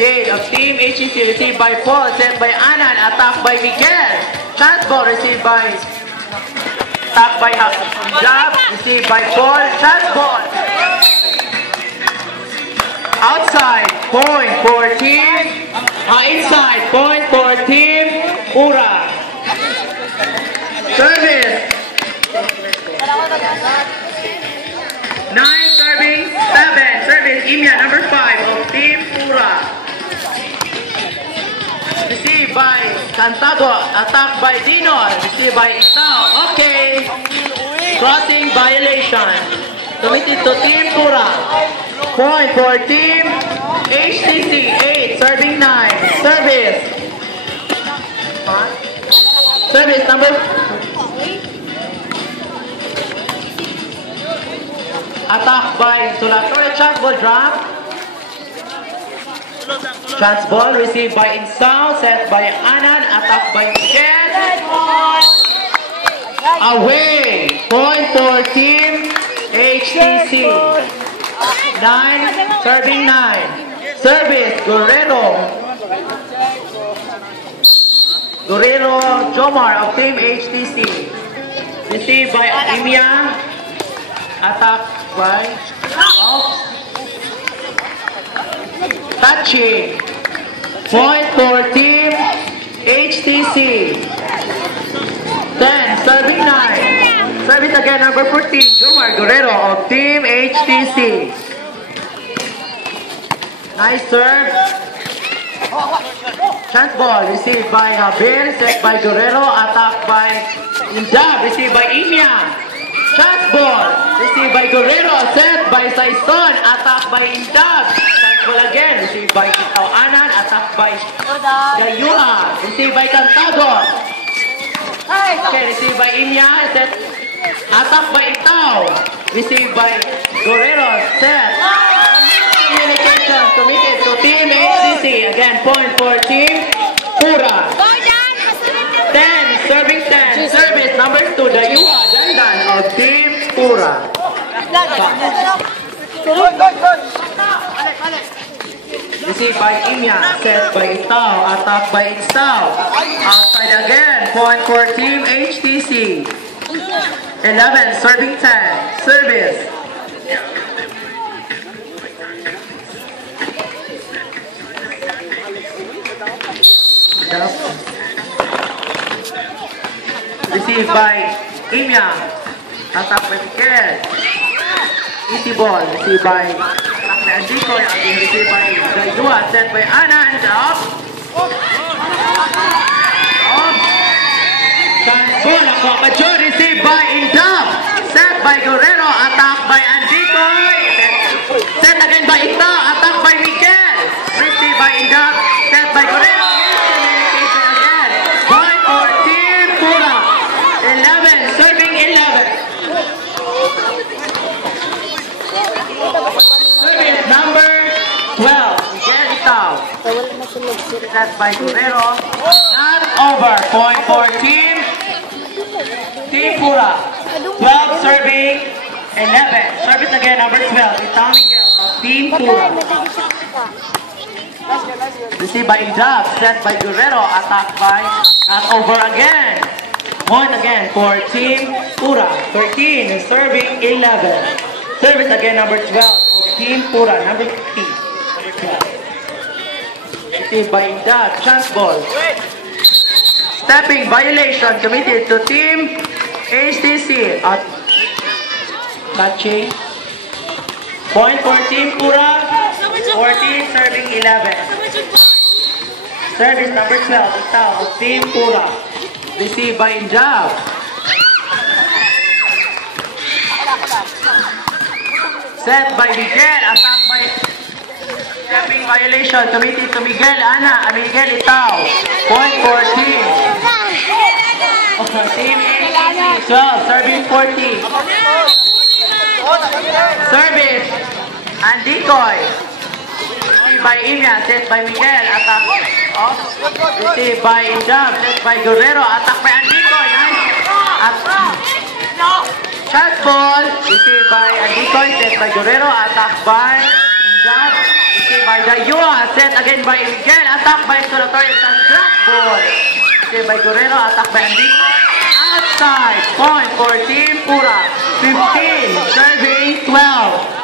Jade of Team HTC, received by Paul, set by Anan, attacked by Miguel. Chance ball received by Jab, received by Paul. Chance ball. Outside, point for team. Inside, point for team Ura. Service. 9 serving 7. Service Imya number 5 of Team Ura. Received by Cantago, attacked by Dino, received by Itao. Okay. Crossing violation. Committed to Team Ura. Point for Team HTC 8, serving 9. Service. Service number. Attack by Sulatore. Chance ball drop. Chance ball received by Insao, set by Anan, attack by Ken. Away. Point for Team HTC. 9, serving 9. Service, Guerrero Jomar of Team HTC. Received by Imya. Attack by touching. Point for Team HTC. 10, serving 9. Service again, number 14, Jomar Guerrero of Team HTC. Nice serve. Chance ball received by Javier, set by Guerrero, attacked by Indab, received by Imya. Chance ball received by Guerrero, set by Saison, attacked by Indab. Chance ball again, received by Itao Anan, attacked by Gayua, received by Cantago. Okay, received by Imya, set, attacked by Itao, received by Guerrero, set. Communication committed to Team HTC. Again, point for Team Ura. 10, serving 10. Service number 2, Dayua Dandan of Team Ura. Received by Imya, set by Itao, attacked by Insao. Outside again, point for Team HTC. 11, serving 10. Service. Received by Imya, attack by Miguel. Easy ball, received by Andico, received by Gaidua, set by Ana, and up. Ball, Akajo, received by Indab, set by Guerrero, attack by Andico, set again by Ita, attack by Miguel, received by Indab, set by Guerrero. Service number 12, Miguel Itao. Set by Guerrero. Not over. Point for Team Pura. 12 serving 11. Service again, number 12, Itao Miguel of Team Pura. Received by Indab. Set by Guerrero. Attack by not over again. Point again for Team Pura. 13 serving 11. Service again, number 12 of Team Pura, number 15. Number 12. Received by Indab, chance ball. Stepping violation committed to Team HTC at touching. Point for Team Pura, 14 serving 11. Service number 12, Itao of Team Pura. Received by Indab. Set by Miguel, attack by stepping violation committed to Miguel Miguel Itao. Point for Team. Team HTC 12, serving 14. Service and decoy. Received by Imya, set by Miguel, attack off. Received by Indab, set by Guerrero, attack by Andicoy. Nice. Shot ball, received by Andicoy, set by Guerrero, attack by Indab. Received by Dayua. Set again by Miguel. Attack by Solator. It's a flat ball. Received by Guerrero. Attack by Andy. Outside. Point for Team Pura. 15. Serving 12.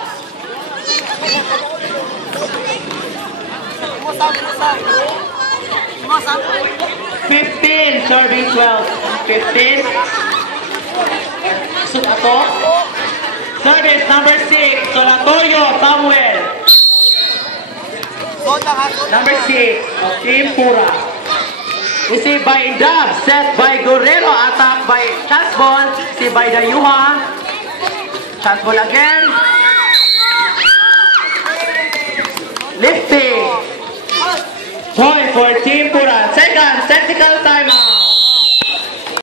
15 serving 12. 15. Sulato. Service number 6. Solatorio Samuel. Number 6 of Team Pura. Received by Indab. Set by Guerrero. Attack by Chasbol. Received by Dayuha. Chasbol again. Lifting. Point for Team Pura. Second technical time.